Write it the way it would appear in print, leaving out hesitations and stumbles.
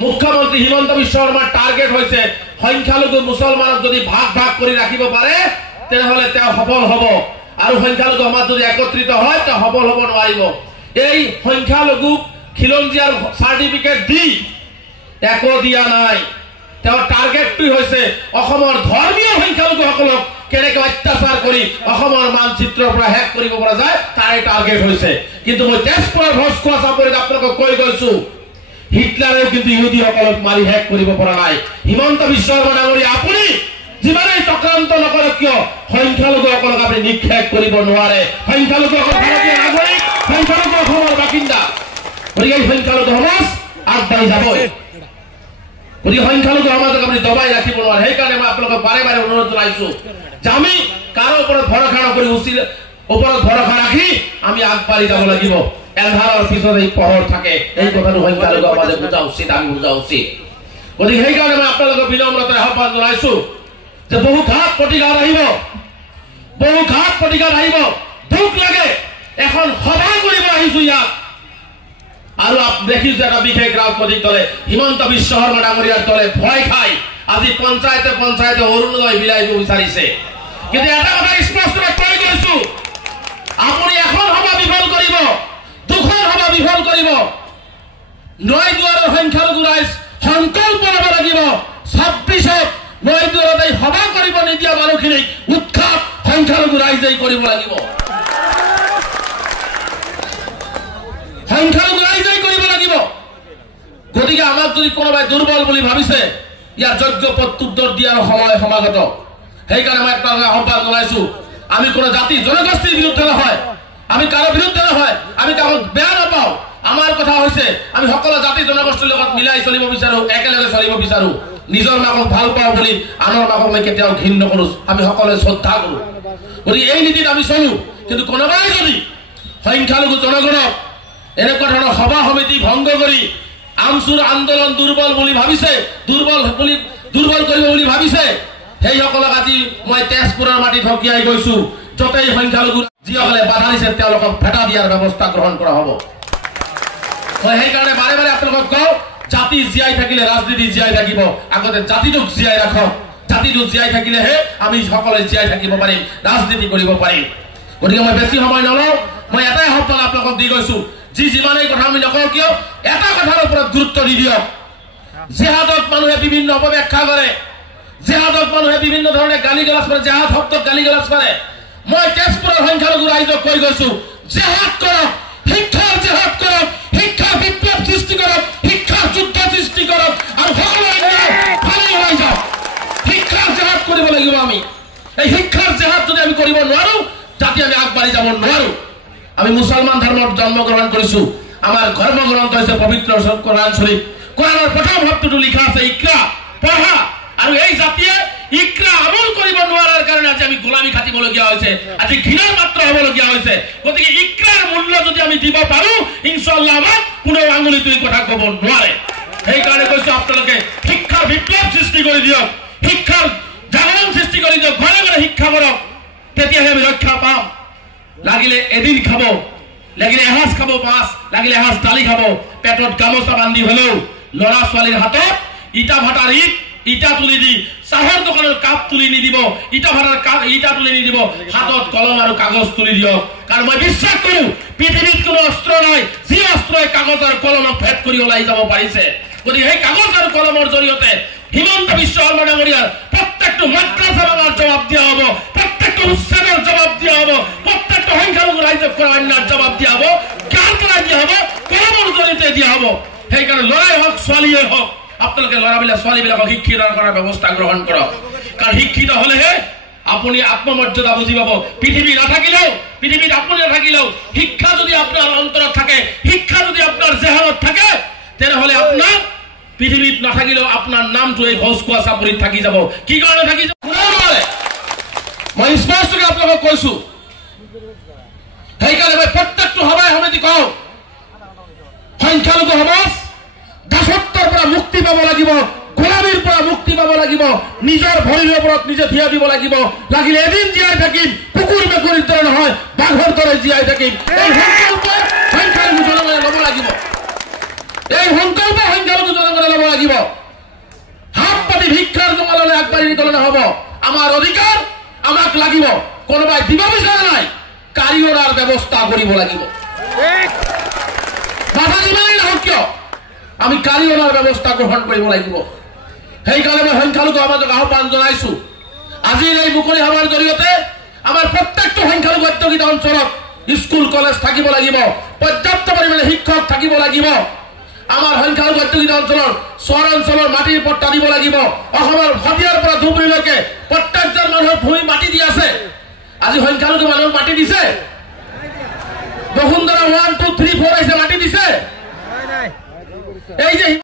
মুখ্যমন্ত্ৰী হিমন্ত বিশ্ব শৰ্মাৰ টাৰ্গেট হৈছে সংখ্যালঘু মুছলমানক যদি ভাগ ভাগ কৰি ৰাখিব পাৰে তেনেহলে তেওঁ সফল হ'ব আৰু সংখ্যালঘু সমাজ যদি একত্ৰিত হয় তেওঁ সফল হ'ব নোৱাৰিব এই সংখ্যালঘু খিলঞ্জীয়াৰ সাৰ্টিফিকেট দি একো দিয়া নাই তেওঁৰ টাৰ্গেটটো হৈছে অসমৰ ধৰ্মীয় সংখ্যালঘুসকলক কেনেকৈ অত্যাচাৰ কৰি অসমৰ মানচিত্ৰৰ পৰা হেক কৰিব পৰা যায় তাৰে টাৰ্গেট হৈছে কিন্তু মই তেজপুৰৰ ভস্কোৱা চাপৰিত আপোনালোকক কৈ গৈছো হিটলাৰেও কিন্তু ইহুদীসকলক মাৰি হেক কৰিব পৰা নাই হিমন্ত বিশ্ব শৰ্মা ডাঙৰীয়া আপুনি যিমানেই চক্ৰান্ত নকৰক কিয় সংখ্যালঘুসকলক আপুনি নিক্ষেপ কৰিব নোৱাৰে সংখ্যালঘুসকল ভাৰতীয় নাগৰিক সংখ্যালঘু অসমৰ বাসিন্দা গতিকে এই সংখ্যালঘু সমাজ আগবাঢ়ি যাবই গতিকে সংখ্যালঘু সমাজক আপুনি দবাই ৰাখিব নোৱাৰে সেইকাৰণে মই আপোনালোকক বাৰে বাৰে অনুৰোধ জনাইছো যে আমি কাৰো ওপৰত ভৰসা নকৰি ওপৰত ভৰসা ৰাখি আমি আগবাঢ়ি যাব লাগিব এন্ধাৰৰ পিছত এই পোহৰ থাকে এই কথাটো সংখ্যালঘু সমাজে বুজা উচিত আমি বুজা উচিত গতিকে সেইকাৰণে মই আপোনালোকক বিনম্ৰতাৰে আহ্বান জনাইছো যে বহু ঘাত প্ৰতিঘাত আহিব দুখ লাগে এখন সভা কৰিব আহিছো ইয়াত আৰু দেখিছো এটা বিশেষ ৰাজনৈতিক দলে হিমন্ত বিশ্ব শৰ্মা ডাঙৰীয়াৰ দলে ভয় খাই আজি পঞ্চায়তে অৰুণোদয় বিলাইব বিচাৰিছে কিন্তু এটা কথা স্পষ্টকৈ কৈ গৈছো আপুনি এখন সভা বিফল কৰিব দুখন সভা বিফল কৰিব নয় দুৱাৰৰ সংখ্যালঘু ৰাইজ সংকল্প ল'ব লাগিব 26ত নয় দুৱাৰত এই সভা কৰিব নিদিয়া মানুহখিনিক উৎখাত সংখ্যালঘু ৰাইজেই কৰিব লাগিব সংখ্যালঘু ৰাইজেই কৰিব লাগিব গতিকে আমাক যদি কোনোবাই দুৰ্বল বুলি ভাবিছে ইয়াৰ যোগ্য প্ৰত্যুত্তৰ দিয়াৰ সময় সমাগত সেইকাৰণে মই আপোনালোকক আহ্বান জনাইছো আমি কোনো জাতি জনগোষ্ঠীৰ বিৰুদ্ধে নহয় আমি কাৰো বিৰুদ্ধে নহয় আমি কাৰো বেয়া নাপাওঁ আমাৰ কথা হৈছে আমি সকলো জাতি জনগোষ্ঠীৰ লগত মিলাই চলিব বিচাৰো একেলগে চলিব বিচাৰো নিজৰ মাকক ভাল পাওঁ বুলি আনৰ মাকক মই কেতিয়াও ঘৃণ নকৰো আমি সকলোৱে শ্ৰদ্ধা কৰো গতিকে এই নীতিত আমি চলো কিন্তু কোনোবাই যদি সংখ্যালঘু জনগণক এনেকুৱা ধৰণৰ সভা সমিতি ভংগ কৰি আমচুৰ আন্দোলন দুৰ্বল বুলি ভাবিছে দুৰ্বল কৰিব বুলি ভাবিছে সেইসকলক আজি মই তেজপুৰৰ মাটিত হকিয়াই গৈছো যতেই সংখ্যালঘু যিসকলে বাধা দিছে তেওঁলোকক ভেটা দিয়াৰ ব্যৱস্থা গ্ৰহণ কৰা হ'ব মই সেইকাৰণে বাৰে বাৰে আপোনালোকক কওঁ জাতি জীয়াই থাকিলে ৰাজনীতি জীয়াই থাকিব আগতে জাতিটোক জীয়াই ৰাখক জাতিটো জীয়াই থাকিলেহে আমি সকলোৱে জীয়াই থাকিব পাৰিম ৰাজনীতি কৰিব পাৰিম গতিকে মই বেছি সময় নলওঁ মই এটাই আহ্বান আপোনালোকক দি গৈছো যিমানেই কথা আমি নকওঁ কিয় এটা কথাৰ ওপৰত গুৰুত্ব দি দিয়ক জেহাদক মানুহে বিভিন্ন অপব্যাখ্যা কৰে জেহাদক মানুহে বিভিন্ন ধৰণে গালি গালাজ কৰে জেহাদ শব্দক গালি গালাজ কৰে মই তেজপুৰৰ সংখ্যালঘু ৰাইজক কৈ গৈছো জেহাদ কৰক শিক্ষাৰ জেহাদ কৰক শিক্ষাৰ বিপ্লৱ সৃষ্টি কৰক শিক্ষাৰ যুদ্ধ সৃষ্টি কৰক আৰু সকলোৱে ফালি হৈ যাওক শিক্ষাৰ জেহাদ কৰিব লাগিব আমি এই শিক্ষাৰ জেহাদ যদি আমি কৰিব নোৱাৰো জাতি আমি আগবাঢ়ি যাব নোৱাৰো আমি মুছলমান ধৰ্মত জন্মগ্ৰহণ কৰিছো আমাৰ ধৰ্মগ্ৰন্থ হৈছে পবিত্ৰ কোৰাণ শৰীফ কোৰাণৰ প্ৰথম শব্দটো লিখা আছে ইকৰা পঢ়া আৰু এই জাতিয়ে ইকৰা আমল কৰিব নোৱাৰাৰ কাৰণে আজি আমি গোলামী খাটিবলগীয়া হৈছে আজি ঘৃণাৰ মাত্ৰ হ'বলগীয়া হৈছে গতিকে ইকৰাৰ মূল্য যদি আমি দিব পাৰো ইনশাআল্লাহ আমাক কোনো আঙুলিটো এই কথা ক'ব নোৱাৰে সেইকাৰণে কৈছো আপোনালোকে শিক্ষাৰ বিপ্লৱ সৃষ্টি কৰি দিয়ক শিক্ষাৰ জাগৰণ সৃষ্টি কৰি দিয়ক ঘৰে ঘৰে শিক্ষা কৰক তেতিয়াহে আমি ৰক্ষা পাম লাগিলে এদিন খাব লাগিলে এসাঁজ খাব পাঁচ লাগিলে এসাঁজ দালি খাব পেটত গামোচা বান্ধি হলেও ল'ৰা ছোৱালীৰ হাতত ইটা ভাটাৰ ইটা তুলি দি চাহৰ দোকানৰ কাপ তুলি নিদিব ইটা ভাটাৰ ইটা তুলি নিদিব হাতত কলম আৰু কাগজ তুলি দিয়ক কাৰণ মই বিশ্বাস কৰো পৃথিৱীত কোনো অস্ত্ৰ নাই যি অস্ত্ৰই কাগজ আৰু কলমক ভেদ কৰি ওলাই যাব পাৰিছে গতিকে সেই কাগজ আৰু কলমৰ জৰিয়তে হিমন্ত বিশ্ব শৰ্মা ডাঙৰীয়াৰ প্ৰত্যেকটো মাদ্ৰাছা ভাঙাৰ জবাব দিয়া হ'ব প্ৰত্যেকটো উচ্ছেদৰ জবাব দিয়া হ'ব প্ৰত্যেকটো সংখ্যালঘু ৰাইজক কৰা অন্যায়ৰ জবাব দিয়া হ'ব গান কৰাই দিয়া হ'ব কলমৰ জৰিয়তে দিয়া হ'ব সেইকাৰণে ল'ৰাই হওক ছোৱালীয়ে হওক আপোনালোকে ছোৱালীবিলাকক শিক্ষিত কৰাৰ ব্যৱস্থা গ্ৰহণ কৰক কাৰণ শিক্ষিত হলেহে আপুনি আত্মমৰ্যাদা বুজি পাব পৃথিৱীত আপুনি নাথাকিলেও শিক্ষা যদি আপোনাৰ অন্তৰত থাকে শিক্ষা যদি আপোনাৰ জেহানত থাকে তেনেহলে আপোনাৰ পৃথিৱীত নাথাকিলেও আপোনাৰ নামটো এই ভস্কোৱা চাপৰিত থাকি যাব কি কাৰণে থাকি যাব মই স্পষ্টকৈ আপোনালোকক কৈছো সেইকাৰণে মই প্ৰত্যেকটো সভাই সমিতি কওঁ সংখ্যালঘু সমাজ দাসত্বৰ পৰা মুক্তি পাব লাগিব গোলামীৰ পৰা মুক্তি পাব লাগিব নিজৰ ভৰিৰ ওপৰত নিজে থিয় দিব লাগিব লাগিলে এদিন জীয়াই থাকিম কুকুৰ মেকুৰীৰ দৰে নহয় বাঘৰ দৰে জীয়াই থাকিম এই সংকল্প সংখ্যালঘু জনগণে ল'ব লাগিব এই সংকল্প সংখ্যালঘু জনগণে ল'ব লাগিব লাগিব হাত পাতি ভিক্ষাৰ জমাললৈ আগবাঢ়ি গ'লে নহ'ব আমাৰ অধিকাৰ আমাক লাগিব কোনোবাই দিব বিচৰা নাই কাৰিয়ৰাৰ ব্যৱস্থা কৰিব লাগিব বাধা যিমানেই নহওক কিয় আমি কাৰিয়ৰাৰ ব্যৱস্থা গ্ৰহণ কৰিব লাগিব সেইকাৰণে মই সংখ্যালঘু সমাজক আহ্বান জনাইছো আজিৰ এই মুকলি সভাৰ জৰিয়তে আমাৰ প্ৰত্যেকটো সংখ্যালঘু অধ্যুষিত অঞ্চলত স্কুল কলেজ থাকিব লাগিব পৰ্যাপ্ত পৰিমাণে শিক্ষক থাকিব লাগিব আমাৰ সংখ্যালঘু অধ্যুষিত অঞ্চলৰ চহৰ অঞ্চলৰ মাটিৰ পট্টা দিব লাগিব অসমৰ সদিয়াৰ পৰা ধুবুৰীলৈকে প্ৰত্যেকজন মানুহৰ ভূমি মাটি দি আছে আজি সংখ্যালঘু মানুহক মাটি দিছে বসুন্ধৰা 1 2 3 4 আহিছে মাটি দিছে এই যে